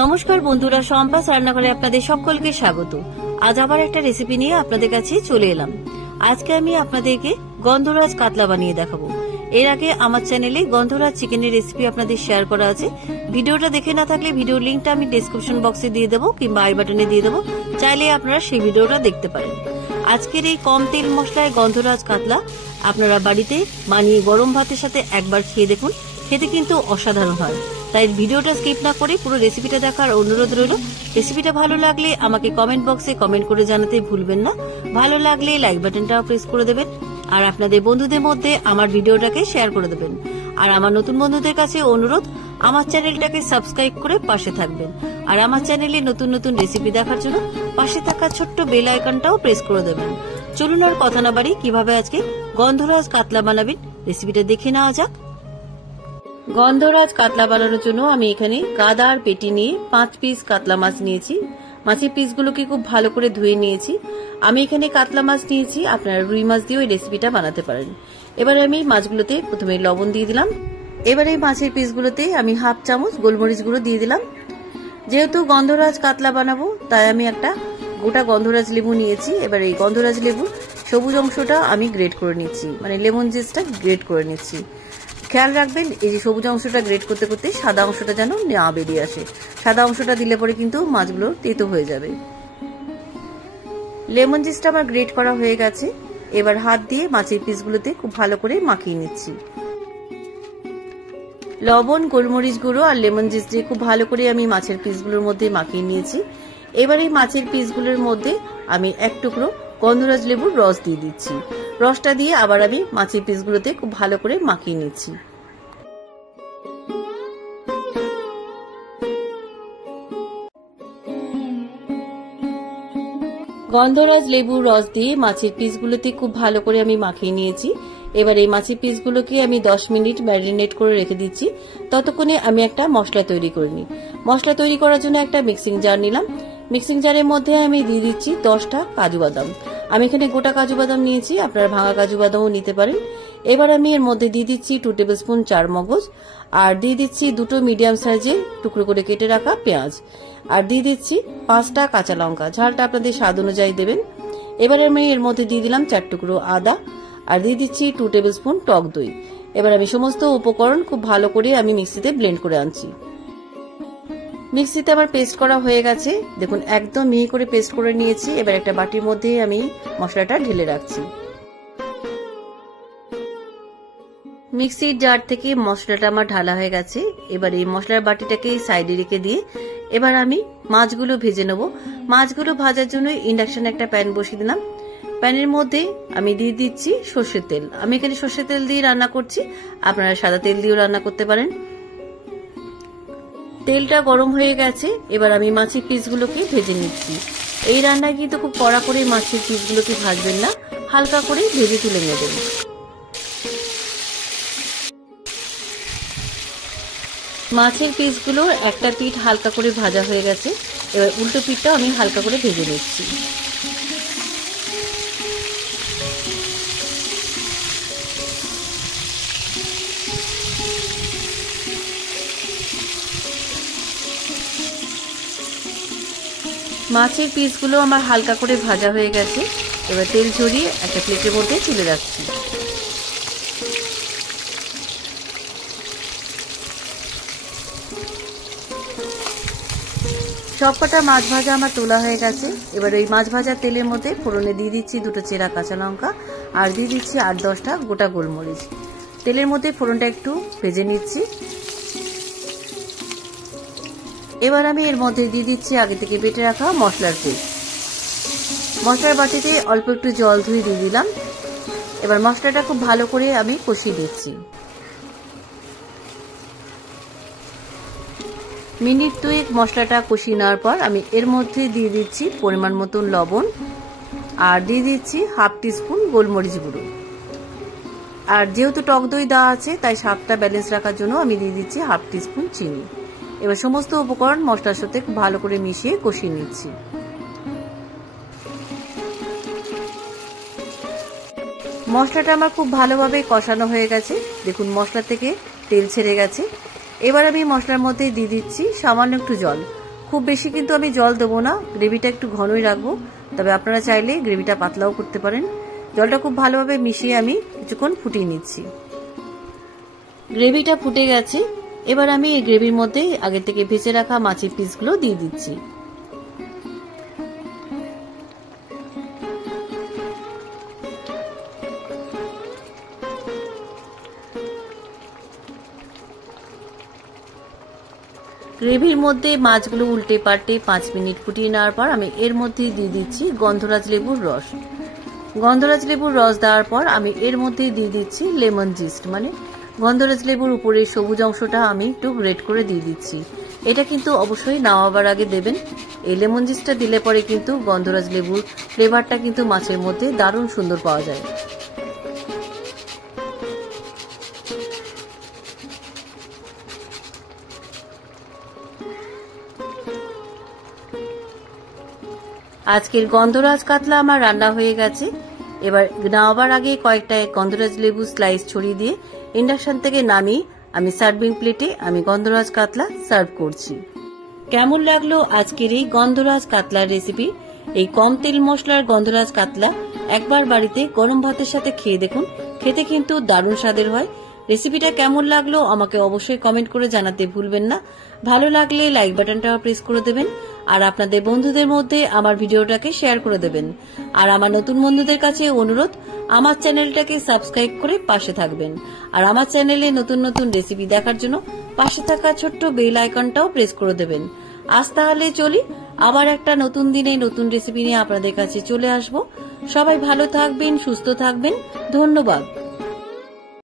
নমস্কার বন্ধুরা, সম্পাস রান্নাঘরে আপনাদের সকলকে স্বাগত। আজ আবার একটা রেসিপি নিয়ে আপনাদের কাছে চলে এলাম। আজকে আমি আপনাদেরকে গন্ধরাজ কাতলা বানিয়ে দেখাবো। এর আগে আমার চ্যানেলে গন্ধরাজ চিকেনের রেসিপি আপনাদের শেয়ার করা আছে। ভিডিওটা দেখে না থাকলে ভিডিওর লিঙ্কটা আমি ডেসক্রিপশন বক্সে দিয়ে দেবো কিংবা আই বাটনে দিয়ে দেবো, চাইলে আপনারা সেই ভিডিওটা দেখতে পারেন। আজকের এই কম তেল মশলায় গন্ধরাজ কাতলা আপনারা বাড়িতে বানিয়ে গরম ভাতের সাথে একবার খেয়ে দেখুন, খেতে কিন্তু অসাধারণ হয়। তাই ভিডিওটা স্কিপ না করে পুরো রেসিপিটা দেখার অনুরোধ রইল। রেসিপিটা ভালো লাগলে আমাকে কমেন্ট বক্সে কমেন্ট করে জানাতে ভুলবেন না। ভালো লাগলে লাইক বাটনটা প্রেস করে দেবেন আর আপনাদের বন্ধুদের মধ্যে আমার ভিডিওটাকে শেয়ার করে দেবেন। আর আমার নতুন বন্ধুদের কাছে অনুরোধ, আমার চ্যানেলটাকে সাবস্ক্রাইব করে পাশে থাকবেন। আর আমার চ্যানেলে নতুন নতুন রেসিপি দেখার জন্য পাশে থাকা ছোট্ট বেল আইকনটাও প্রেস করে দেবেন। চলুন আর কথা না বাড়ি, কিভাবে আজকে গন্ধরাজ কাতলা বানাবেন রেসিপিটা দেখে নেওয়া যাক। গন্ধরাজ কাতলা বানানোর জন্য আমি এখানে গাদা আর পেটি নিয়ে 5 পিস কাতলা মাছ নিয়েছি। মাছের পিসগুলোকে খুব ভালো করে ধুয়ে নিয়েছি। আমি এখানে কাতলা মাছ নিয়েছি, আপনারা রুই মাছ দিয়েও এই রেসিপিটা বানাতে পারেন। এবার আমি মাছগুলোতে প্রথমে লবণ দিয়ে দিলাম। এবার এই মাছের পিসগুলোতে আমি হাফ চামচ গোলমরিচ গুঁড়ো দিয়ে দিলাম। যেহেতু গন্ধরাজ কাতলা বানাবো তাই আমি একটা গোটা গন্ধরাজ লেবু নিয়েছি। এবার এই গন্ধরাজ লেবুর সবুজ অংশটা আমি গ্রেট করে নিচ্ছি, মানে লেমন জুসটা গ্রেট করে নিচ্ছি। খেয়াল রাখবেন এই যে সবুজ অংশটা গ্রেট করতে করতে সাদা অংশটা যেন না বেরিয়ে আসে। সাদা অংশটা দিলে পরে কিন্তু মাছগুলো তেতো হয়ে যাবে। লেমন জুসটা আমার গ্রেট করা হয়ে গেছে। এবার হাত দিয়ে মাছের পিসগুলোতে খুব ভালো করে মাখিয়ে নিচ্ছি। লবণ, গোলমরিচ গুঁড়ো আর লেমন জুস দিয়ে খুব ভালো করে আমি মাছের পিসগুলোর মধ্যে মাখিয়ে নিয়েছি। এবার এই মাছের পিসগুলোর মধ্যে আমি এক টুকরো গন্ধরাজ লেবুর রস দিয়ে দিচ্ছি। রসটা দিয়ে আবার আমি মাছের পিসগুলোতে খুব ভালো করে মাখিয়ে নিচ্ছি। গন্ধরাজ লেবুর রস দিয়ে মাছের পিসগুলোতে খুব ভালো করে আমি মাখিয়ে নিয়েছি। এবার এই মাছের পিসগুলোকে আমি 10 মিনিট ম্যারিনেট করে রেখে দিচ্ছি। ততক্ষণে আমি একটা মশলা তৈরি করে নিই। মশলা তৈরি করার জন্য একটা মিক্সিং জার নিলাম। মিক্সিং জারের মধ্যে আমি দিয়ে দিচ্ছি 10টা কাজু বাদাম। আমি এখানে গোটা কাজু বাদাম নিয়েছি, আপনারা ভাঙা কাজু বাদামও নিতে পারেন। এবার আমি এর মধ্যে দিয়ে দিচ্ছি 2 টেবিল স্পুন চারমগজ, আর দিয়ে দিচ্ছি 2টো মিডিয়াম সাইজের টুকরো করে কেটে রাখা পেঁয়াজ, আর দিয়ে দিচ্ছি 5টা কাঁচা লঙ্কা। ঝালটা আপনাদের স্বাদ অনুযায়ী দেবেন। এবার আমি এর মধ্যে দিয়ে দিলাম 4 টুকরো আদা, আর দিয়ে দিচ্ছি 2 টেবিল স্পুন টক দই। এবার আমি সমস্ত উপকরণ খুব ভালো করে আমি মিক্সিতে ব্লেন্ড করে আনছি। মিক্সিতে আমার পেস্ট করা হয়ে গেছে, দেখুন একদম মিহি করে পেস্ট করে নিয়েছি। এবার একটা বাটির মধ্যে আমি মশলাটা ঢেলে রাখছি। মিক্সির জার থেকে মশলাটা আমার ঢালা হয়ে গেছে। এবার এই মশলার বাটিটাকে সাইডে রেখে দিয়ে এবার আমি মাছগুলো ভেজে নেব। মাছগুলো ভাজার জন্য ইন্ডাকশনে একটা প্যান বসিয়ে দিলাম। প্যানের মধ্যে আমি দিয়ে দিচ্ছি সর্ষের তেল। আমি এখানে সর্ষের তেল দিয়ে রান্না করছি, আপনারা সাদা তেল দিয়েও রান্না করতে পারেন। তেলটা গরম হয়ে গেছে। এবার আমি মাছের পিসগুলোকে ভেজে নিচ্ছি। এই রান্নায় কিন্তু খুব কড়া করে মাছের পিসগুলোকে ভাজবেন না, হালকা করে ভেজে তুলে নেবেন। মাছের পিসগুলো একটা পিঠ হালকা করে ভাজা হয়ে গেছে। এবার উল্টো পিঠটা আমি হালকা করে ভেজে নিচ্ছি। মাছের পিসগুলো আমার হালকা করে ভাজা হয়ে গেছে। এবার তেল ঝরিয়ে একটা প্লেটের মধ্যে তুলে রাখছি। সবকটা মাছ ভাজা আমার তোলা হয়ে গেছে। এবার ওই মাছ ভাজা তেলের মধ্যে ফোড়নে দিয়ে দিচ্ছি 2টো চেরা কাঁচা লঙ্কা, আর দিয়ে দিচ্ছি 8-10টা গোটা গোলমরিচ। তেলের মধ্যে ফোড়নটা একটু ভেজে নিচ্ছি। এবার আমি এর মধ্যে দিয়ে দিচ্ছি আগে থেকে বেটে রাখা মশলার পেস্ট। মশলার বাটিতে অল্প একটু জল ধুয়ে দিয়ে দিলাম। এবার মশলাটা খুব ভালো করে আমি কষিয়ে দিচ্ছি। মিনিট 2 মশলাটা কষিয়ে নেওয়ার পর আমি এর মধ্যে দিয়ে দিচ্ছি পরিমাণ মতন লবণ, আর দিয়ে দিচ্ছি হাফ টিস্পুন গোলমরিচ গুঁড়ো। আর যেহেতু টক দই দেওয়া আছে তাই স্বাদটা ব্যালেন্স রাখার জন্য আমি দিয়ে দিচ্ছি হাফ টিস্পুন চিনি। এবার সমস্ত উপকরণ মশলার সাথে খুব ভালো করে মিশিয়ে কষিয়ে নিচ্ছি। মশলাটা আমার খুব ভালোভাবে কষানো হয়ে গেছে। দেখুন মশলা থেকে তেল ছেড়ে গেছে। এবার আমি মশলার মধ্যে দিয়ে দিচ্ছি সামান্য একটু জল। খুব বেশি কিন্তু আমি জল দেবো না, গ্রেভিটা একটু ঘনই রাখবো। তবে আপনারা চাইলে গ্রেভিটা পাতলাও করতে পারেন। জলটা খুব ভালোভাবে মিশিয়ে আমি কিছুক্ষণ ফুটিয়ে নিচ্ছি। গ্রেভিটা ফুটে গেছে। এবার আমি এই গ্রেভির মধ্যে আগে থেকে ভেজে রাখা মাছের পিসগুলো দিয়ে দিচ্ছি। গ্রেভির মধ্যে মাছগুলো উল্টে পাল্টে 5 মিনিট ফুটিয়ে নেওয়ার পর আমি এর মধ্যে দিয়ে দিচ্ছি গন্ধরাজ লেবুর রস। গন্ধরাজ লেবুর রস দেওয়ার পর আমি এর মধ্যে দিয়ে দিচ্ছি লেমন জিস্ট, মানে গন্ধরাজ লেবুর উপরে সবুজ অংশটা আমি একটু গ্রেট করে দিয়ে দিচ্ছি। এটা কিন্তু অবশ্যই নামাবার আগে দেবেন। এই লেমন জিস্টটা দিলে পরে কিন্তু গন্ধরাজ লেবুর ফ্লেভারটা কিন্তু মাছের মধ্যে দারুণ সুন্দর পাওয়া যায়। আজকের গন্ধরাজ কাতলা আমার রান্না হয়ে গেছে। এবার নামাবার আগে কয়েকটা গন্ধরাজ লেবু স্লাইস ছড়িয়ে দিয়ে ইন্ডাকশন থেকে নামিয়ে আমি সার্ভিং প্লেটে আমি গন্ধরাজ কাতলা সার্ভ করছি। কেমন লাগলো আজকের এই গন্ধরাজ কাতলার রেসিপি? এই কম তেল মশলার গন্ধরাজ কাতলা একবার বাড়িতে গরম ভাতের সাথে খেয়ে দেখুন, খেতে কিন্তু দারুণ স্বাদের হয়। রেসিপিটা কেমন লাগলো আমাকে অবশ্যই কমেন্ট করে জানাতে ভুলবেন না। ভালো লাগলে লাইক বাটনটা প্রেস করে দেবেন, আর আপনাদের বন্ধুদের মধ্যে আমার ভিডিওটাকে শেয়ার করে দেবেন। আর আমার নতুন বন্ধুদের কাছে অনুরোধ, আমার চ্যানেলটাকে সাবস্ক্রাইব করে পাশে থাকবেন। আর আমার চ্যানেলে নতুন নতুন রেসিপি দেখার জন্য পাশে থাকা ছোট্ট বেল আইকনটাও প্রেস করে দেবেন। আজ তাহলে চলি, আবার একটা নতুন দিনে নতুন রেসিপি নিয়ে আপনাদের কাছে চলে আসব। সবাই ভালো থাকবেন, সুস্থ থাকবেন। ধন্যবাদ।